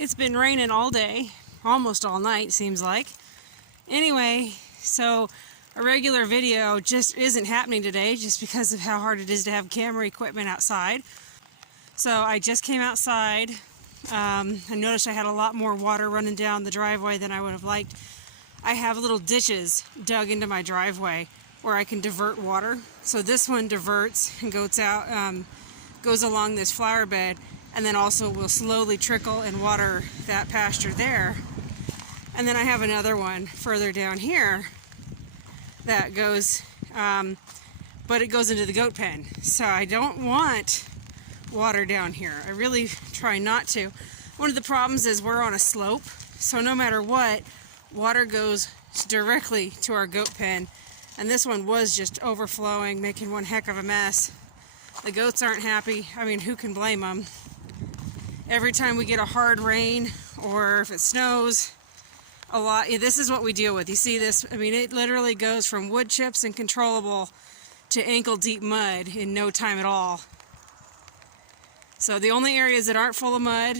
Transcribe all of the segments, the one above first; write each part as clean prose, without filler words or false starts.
It's been raining all day, almost all night seems like. Anyway, so a regular video just isn't happening today just because of how hard it is to have camera equipment outside. So I just came outside. I noticed I had a lot more water running down the driveway than I would have liked. I have little ditches dug into my driveway where I can divert water. So this one diverts and goes along this flower bed, and then also will slowly trickle and water that pasture there. And then I have another one further down here that goes, but it goes into the goat pen. So I don't want water down here. I really try not to. One of the problems is we're on a slope, so no matter what, water goes directly to our goat pen. And this one was just overflowing, making one heck of a mess. The goats aren't happy. I mean, who can blame them? Every time we get a hard rain or if it snows a lot, this is what we deal with. You see this? I mean, it literally goes from wood chips and controllable to ankle deep mud in no time at all. So the only areas that aren't full of mud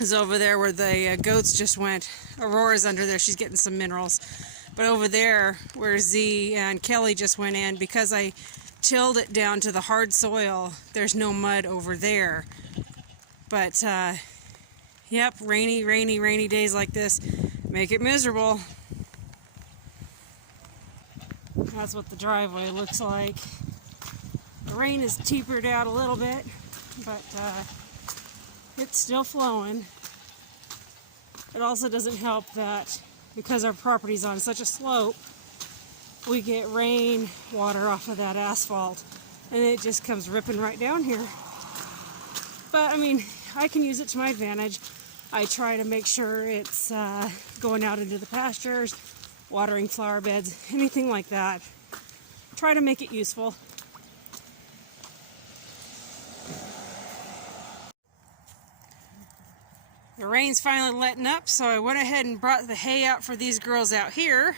is over there where the goats just went. Aurora's under there. She's getting some minerals. But over there where Z and Kelly just went in, because I tilled it down to the hard soil, there's no mud over there. But, yep, rainy days like this make it miserable. That's what the driveway looks like. The rain has tapered out a little bit, but it's still flowing. It also doesn't help that because our property's on such a slope, we get rain water off of that asphalt, and it just comes ripping right down here. But I mean, I can use it to my advantage. I try to make sure it's going out into the pastures, watering flower beds, anything like that. Try to make it useful. The rain's finally letting up, so I went ahead and brought the hay out for these girls out here.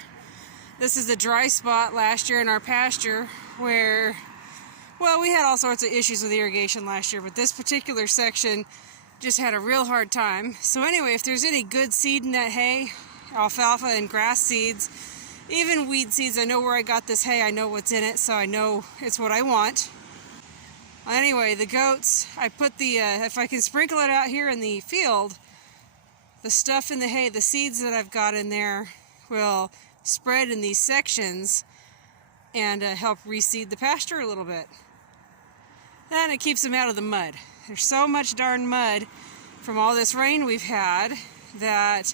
This is a dry spot last year in our pasture where, well, we had all sorts of issues with irrigation last year, but this particular section just had a real hard time. So anyway, if there's any good seed in that hay, alfalfa and grass seeds, even weed seeds, I know where I got this hay, I know what's in it, so I know it's what I want. Anyway, the goats, I put the, if I can sprinkle it out here in the field, the stuff in the hay, the seeds that I've got in there will spread in these sections and help reseed the pasture a little bit. And it keeps them out of the mud. There's so much darn mud from all this rain we've had that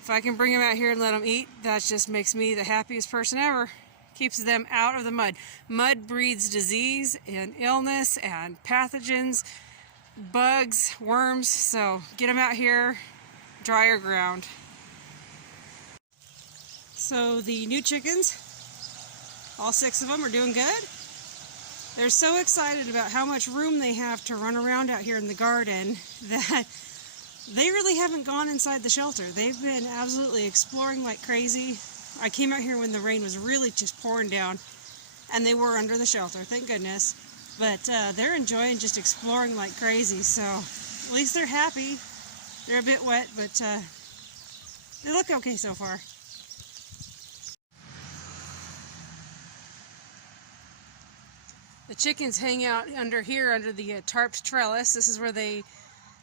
if I can bring them out here and let them eat, that just makes me the happiest person ever. Keeps them out of the mud. Mud breeds disease and illness and pathogens, bugs, worms, so get them out here, drier ground. So the new chickens, all 6 of them, are doing good. They're so excited about how much room they have to run around out here in the garden that they really haven't gone inside the shelter. They've been absolutely exploring like crazy. I came out here when the rain was really just pouring down, and they were under the shelter, thank goodness. But they're enjoying just exploring like crazy, so at least they're happy. They're a bit wet, but they look okay so far. The chickens hang out under here, under the tarped trellis. This is where they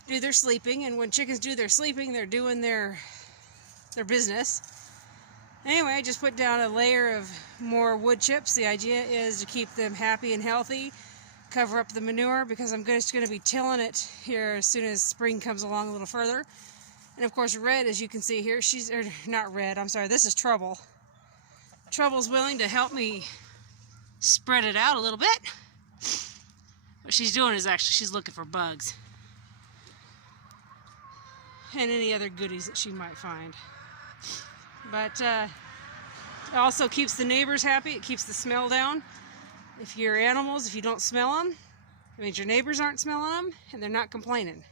do their sleeping, and when chickens do their sleeping, they're doing their business. Anyway, I just put down a layer of more wood chips. The idea is to keep them happy and healthy, cover up the manure, because I'm just going to be tilling it here as soon as spring comes along a little further. And of course, Red, as you can see here, not Red, I'm sorry, this is Trouble. Trouble's willing to help me spread it out a little bit. What she's doing is actually she's looking for bugs and any other goodies that she might find. But it also keeps the neighbors happy. It keeps the smell down. If you're animals, if you don't smell them, it means your neighbors aren't smelling them and they're not complaining.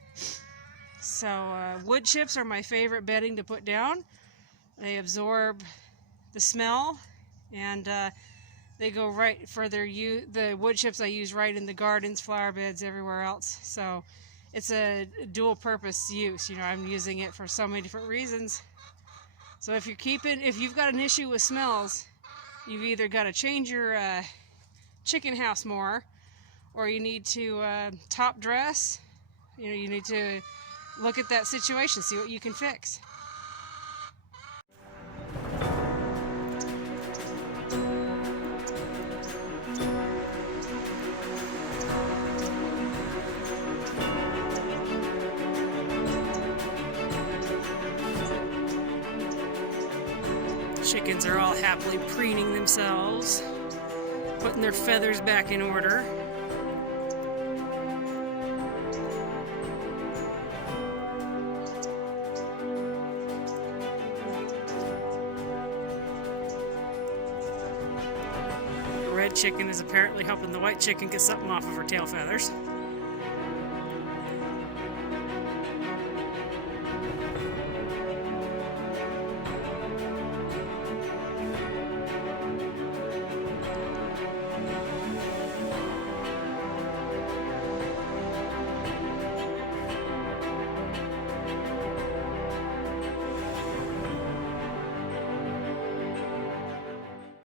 So wood chips are my favorite bedding to put down. They absorb the smell, and they go right for the wood chips I use right in the gardens, flower beds, everywhere else. So it's a dual purpose use. You know, I'm using it for so many different reasons. So if you've got an issue with smells, you've either got to change your chicken house more, or you need to top dress. You know, you need to look at that situation, see what you can fix. Chickens are all happily preening themselves, putting their feathers back in order. The red chicken is apparently helping the white chicken get something off of her tail feathers.